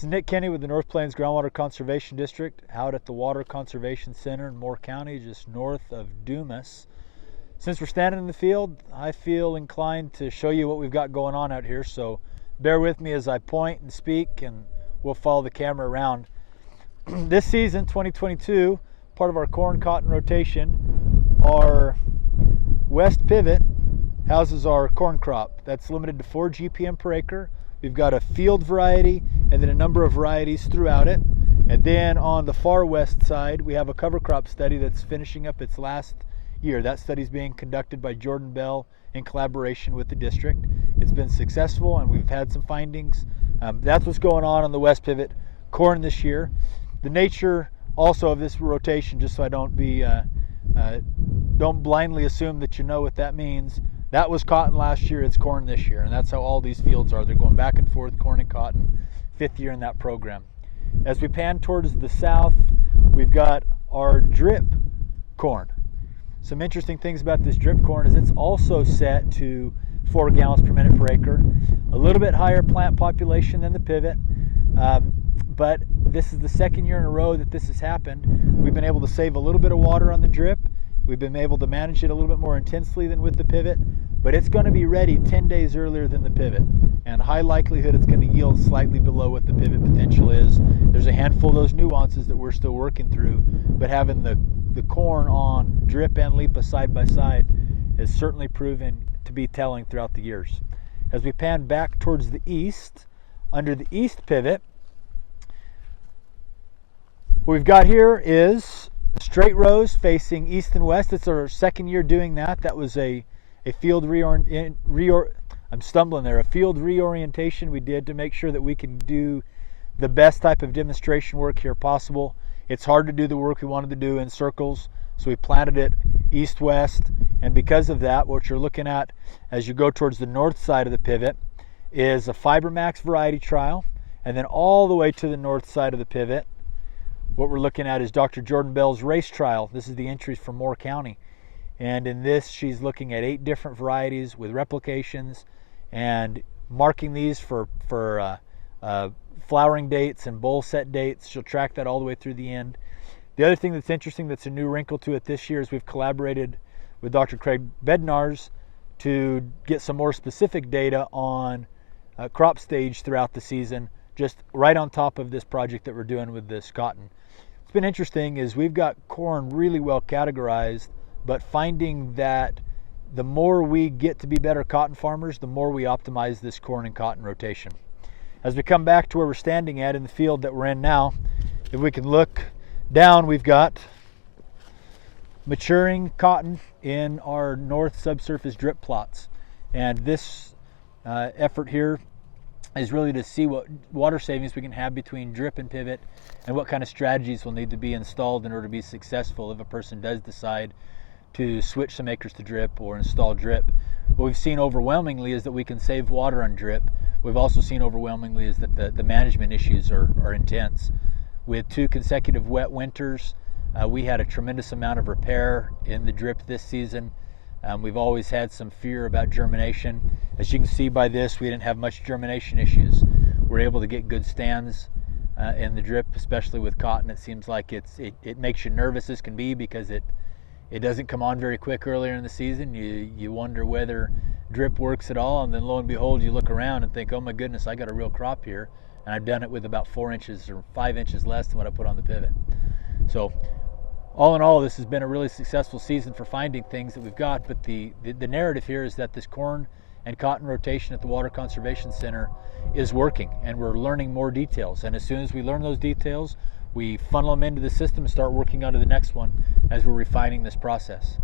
This is Nick Kenny with the North Plains Groundwater Conservation District out at the Water Conservation Center in Moore County, just north of Dumas. Since we're standing in the field, I feel inclined to show you what we've got going on out here, so bear with me as I point and speak, and we'll follow the camera around. This season, 2022, part of our corn cotton rotation, our west pivot houses our corn crop. That's limited to 4 GPM per acre. We've got a field variety and then a number of varieties throughout it. And then on the far west side, we have a cover crop study that's finishing up its last year. That study is being conducted by Jordan Bell in collaboration with the district. It's been successful and we've had some findings. That's what's going on the west pivot corn this year. The nature also of this rotation, just so I don't blindly assume that you know what that means. That was cotton last year, it's corn this year, and that's how all these fields are. They're going back and forth, corn and cotton, 5th year in that program. As we pan towards the south, we've got our drip corn. Some interesting things about this drip corn is it's also set to 4 gallons per minute per acre. A little bit higher plant population than the pivot, but this is the 2nd year in a row that this has happened. We've been able to save a little bit of water on the drip. We've been able to manage it a little bit more intensely than with the pivot, but it's going to be ready 10 days earlier than the pivot, and high likelihood it's going to yield slightly below what the pivot potential is. There's a handful of those nuances that we're still working through, but having the corn on drip and LIPA side by side has certainly proven to be telling throughout the years. As we pan back towards the east, under the east pivot, what we've got here is straight rows facing east and west. It's our 2nd year doing that. That was a field reorientation we did to make sure that we can do the best type of demonstration work here possible. It's hard to do the work we wanted to do in circles, so we planted it east-west, and because of that, what you're looking at as you go towards the north side of the pivot is a FiberMax variety trial, and then all the way to the north side of the pivot, what we're looking at is Dr. Jordan Bell's race trial. This is the entries from Moore County. And in this, she's looking at 8 different varieties with replications and marking these for flowering dates and bowl set dates. She'll track that all the way through the end. The other thing that's interesting that's a new wrinkle to it this year is we've collaborated with Dr. Craig Bednarz to get some more specific data on crop stage throughout the season, just right on top of this project that we're doing with this cotton. What's been interesting is we've got corn really well categorized, but finding that the more we get to be better cotton farmers, the more we optimize this corn and cotton rotation. As we come back to where we're standing at in the field that we're in now, if we can look down, we've got maturing cotton in our north subsurface drip plots. And this effort here is really to see what water savings we can have between drip and pivot, and what kind of strategies will need to be installed in order to be successful if a person does decide to switch some acres to drip or install drip. What we've seen overwhelmingly is that we can save water on drip. We've also seen overwhelmingly is that the management issues are intense. With 2 consecutive wet winters, we had a tremendous amount of repair in the drip this season. We've always had some fear about germination. As you can see by this, we didn't have much germination issues. We're able to get good stands in the drip, especially with cotton. It seems like it makes you nervous as can be because it doesn't come on very quick earlier in the season. You wonder whether drip works at all, and then lo and behold, you look around and think, oh my goodness, I got a real crop here, and I've done it with about 4 inches or 5 inches less than what I put on the pivot. So all in all, this has been a really successful season for finding things that we've got, but the narrative here is that this corn and cotton rotation at the Water Conservation Center is working, and we're learning more details. And as soon as we learn those details, we funnel them into the system and start working on to the next one as we're refining this process.